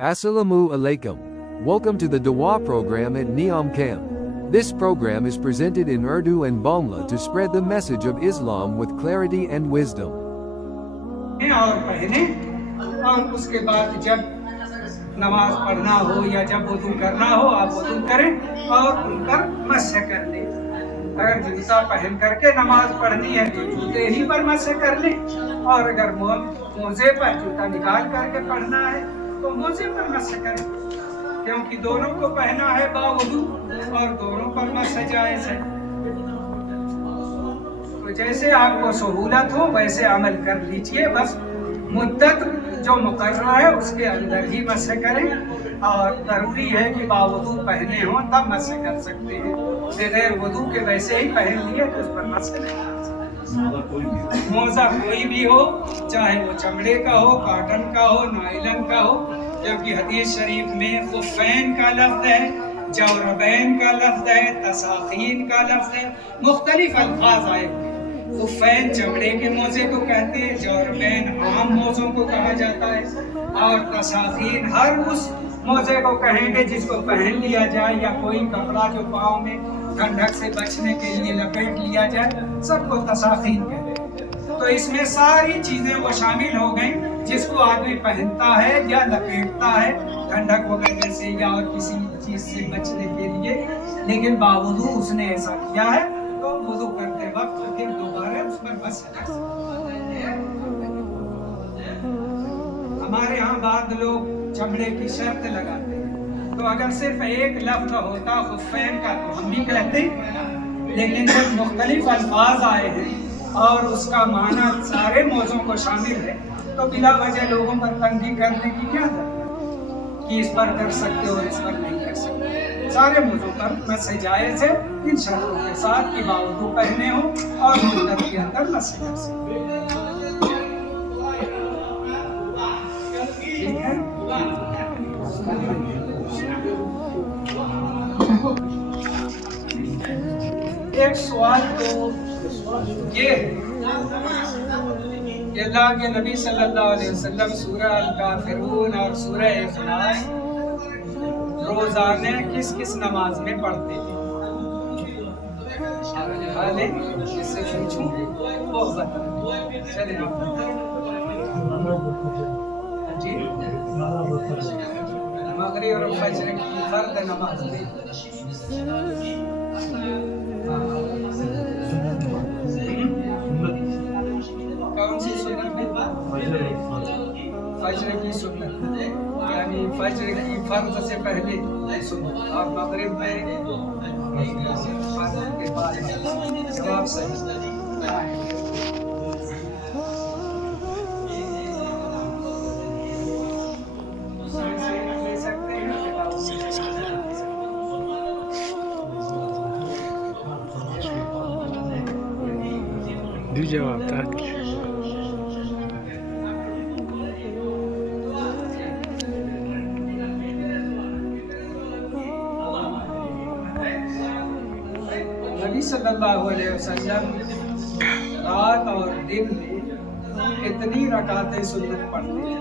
Assalamu alaikum. Welcome to the Dawah program at Niam Camp. This program is presented in Urdu and Bangla to spread the message of Islam with clarity and wisdom. और पहने और उसके बाद जब नमाज पढ़ना हो या जब वुज़ू करना हो आप वुज़ू करें और उन पर मस्ह कर लें। अगर जूता पहन करके नमाज पढ़नी है तो जूते ही पर मस्ह कर लें, और अगर मोज़े पर जूता निकाल करके पढ़ना है तो मोज़े पर मस्ह करें, क्योंकि दोनों को पहना है बावुज़ू और दोनों पर मस्ह जायज़ है। तो जैसे आपको सहूलत हो वैसे अमल कर लीजिए, बस मुद्दत जो मुकर्रर है उसके अंदर ही मस्ह करें, और ज़रूरी है कि बावुज़ू पहने हों तब मस्ह कर सकते हैं। बगैर वुज़ू के वैसे ही पहन लिए तो उस पर मस्ह नहीं कर सकते। मोज़ा कोई भी हो, चाहे वो चमड़े का हो, कॉटन का हो, नायलन का हो, क्योंकि हदीस शरीफ में खुफ़ैन का लफ्ज़ है, जौरबैन का लफ्ज़ है, तसाखीन का लफ्ज़ है, मुख्तलिफ अल्फाज आए। खुफ़ैन चमड़े के मोज़े को कहते हैं, जौरबैन आम मोज़ों को कहा जाता है, और तसाखीन हर उस मोज़े को कहेंगे जिसको पहन लिया जाए या कोई कपड़ा जो पाँव में ठंडक से बचने के लिए लपेट लिया जाए, सबको तसाखीन कहते हैं। तो इसमें सारी चीज़ें वो शामिल हो गई जिसको आदमी पहनता है या लपेटता है ठंडक वगैरह से या और किसी चीज़ से बचने के लिए, लेकिन बावजूद उसने ऐसा किया है तो वुज़ू करते वक्त फिर दोबारा उस पर बस हमारे यहाँ बाद लोग चमड़े की शर्त लगाते हैं, तो अगर सिर्फ एक लफ्ज़ होता खुफ़ैन का तो हम भी कहते, लेकिन जब मुख्तलिफ अल्फाज आए हैं और उसका माना सारे मौज़ों को शामिल है तो बिला वजह लोगों पर तंगी करने की क्या जरूरत कि इस पर कर सकते हो इस पर नहीं कर सकते। सारे मौज़ों पर मस्ह जायज़ है, इन शर्तों के साथ कि बावजूद पहने हो और मुद्दत के अंदर मस्ह कर सकते। ठीक है, एक सवाल तो ये कि अल्लाह के नबी सल्लल्लाहु अलैहि वसल्लम सूरह अल-काफ़िरून और सूरह इखलास रोज़ाना किस किस नमाज में पढ़ते थे? हाले इससे पूछूं वो बताएं। चलिए जी, मगरिब और फजर की फर्द नमाज कौन सी सुन्नत में? फजर की सुन्नत, यानी फजर की फर्ज से पहले सुन्नत, और मगरिब में फजर के बाद। जवाब सही। जवाब था नबी सल्लल्लाहु अलैहि वसल्लम रात और दिन में कितनी रकातें सुन्नत पढ़ते हैं?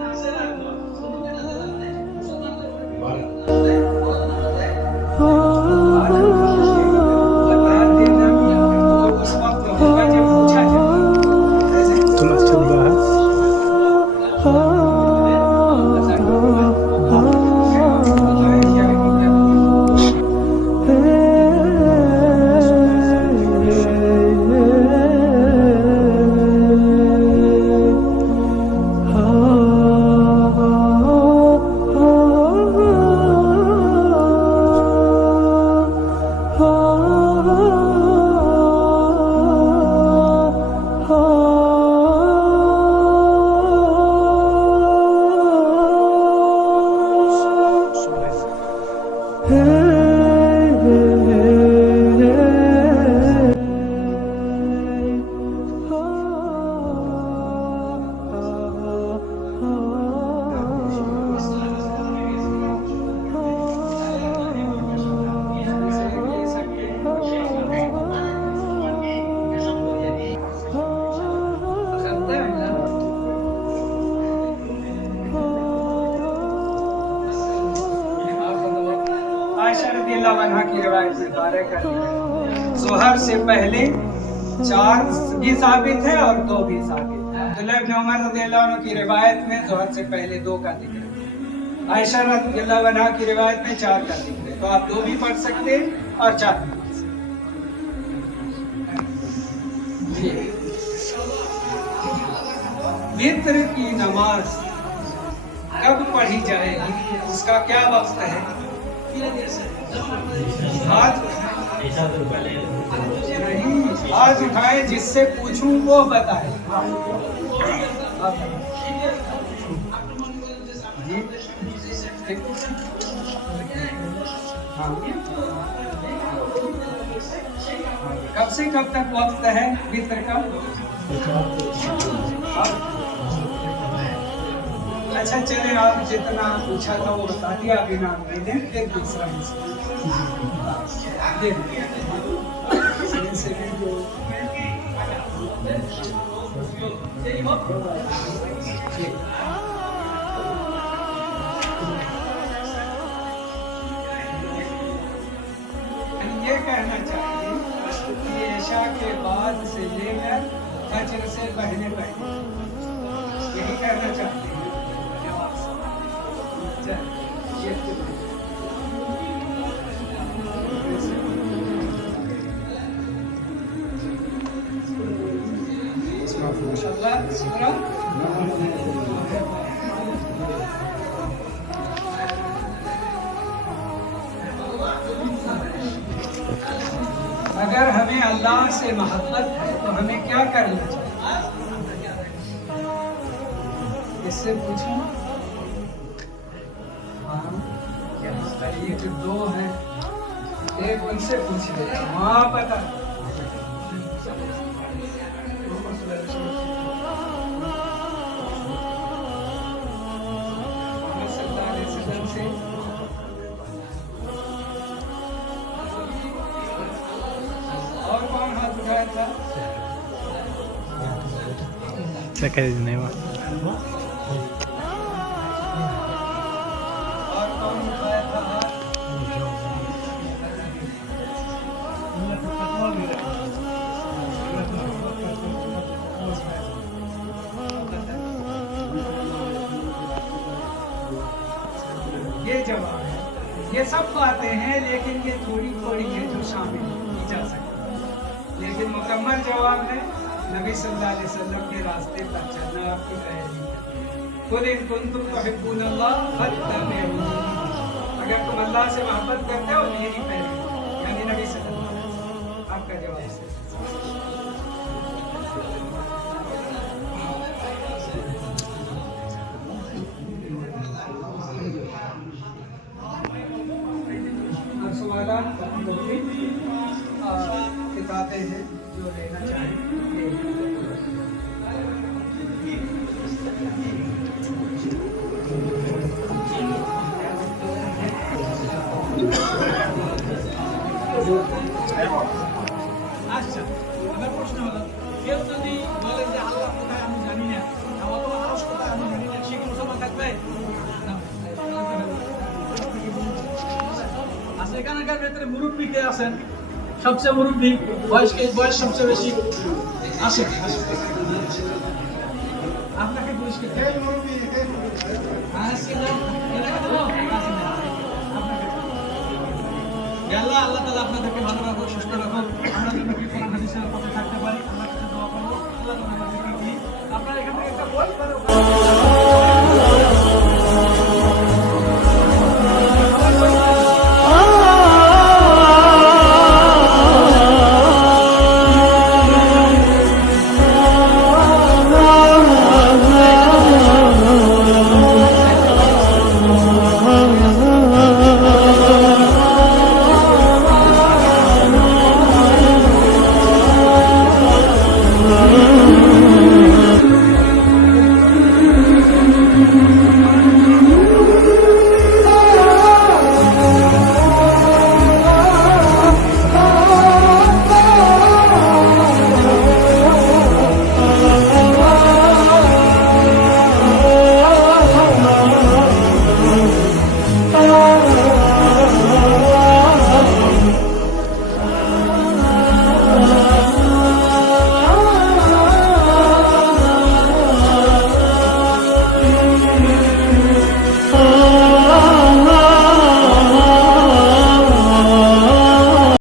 आयशा रज़ियल्लाहु अन्हा की रिवायत में 12 कर दिए। ज़ोहर से पहले 4 भी साबित है और 2 भी साबित है। अब्दुल्लाह इब्न उमर रज़ियल्लाहु अन्हु की रिवायत में ज़ोहर से पहले 2 का जिक्र है। आयशा रज़ियल्लाहु अन्हा की रिवायत में 4 का जिक्र है। तो आप 2 भी पढ़ सकते हैं और 4 भी पढ़ सकते हैं। वित्र की नमाज कब पढ़ी जाएगी, उसका क्या वक्त है? हाथ नहीं, हाथ उठाए, जिससे पूछूं वो बताए। कब से कब तक वक्त है वित्र का? अच्छा चले, आप जितना पूछा था वो बता दिया, अभी नाम दे दें। फिर दूसरा ये कहना चाहिए कि ऐशा के बाद से लेकर फजर से पहले यही कहना चाहते हैं। अगर हमें अल्लाह से मोहब्बत है तो हमें क्या करना चाहिए? इससे पूछूं? ये जो 2 हैं, एक उनसे पूछ लेते हैं, वहाँ पता। और कौन हाथ उठाया था? नहीं हुआ। और कौन उठाया था हाथ? ये जवाब है। ये सब बातें हैं, लेकिन ये थोड़ी थोड़ी है जो शामिल की जा सकती, लेकिन मुकम्मल जवाब है नबी सल्लल्लाहु अलैहि वसल्लम के रास्ते पर चलना आपकी पैरवी। कुल इन कुंतुम तुहिब्बूनल्लाह फत्तबिऊनी, अगर तुम अल्लाह से मोहब्बत करते हो मेरी पैरवी, यानी नबी सल्लल्लाहु अलैहि वसल्लम। आपका जवाब है किताबें हैं जो लेना चाहें। আচ্ছা, আমার প্রশ্ন হলো, কেউ যদি বলে যে আল্লাহ কোথায় আমি জানি না, অথবা আরশ কোথায় আমি জানি না, সে কি মুসলমান থাকবে? আচ্ছা, এখানকার ভেতরে মুরব্বী কে আছেন? সবচেয়ে মুরব্বী, বয়স সবচেয়ে বেশি। আসেন, আপনাকে পুরস্কার আল্লাহ তাআলা আপনাদেরকে ভালো রাখো, সুস্থ রাখো। আমরা যেন কি কোরআন হাদিসের পথে থাকতে পারি। আল্লাহর কাছে দোয়া করবো, আল্লাহ যেন আমাদেরকে আপনারা এখান থেকে একটা বই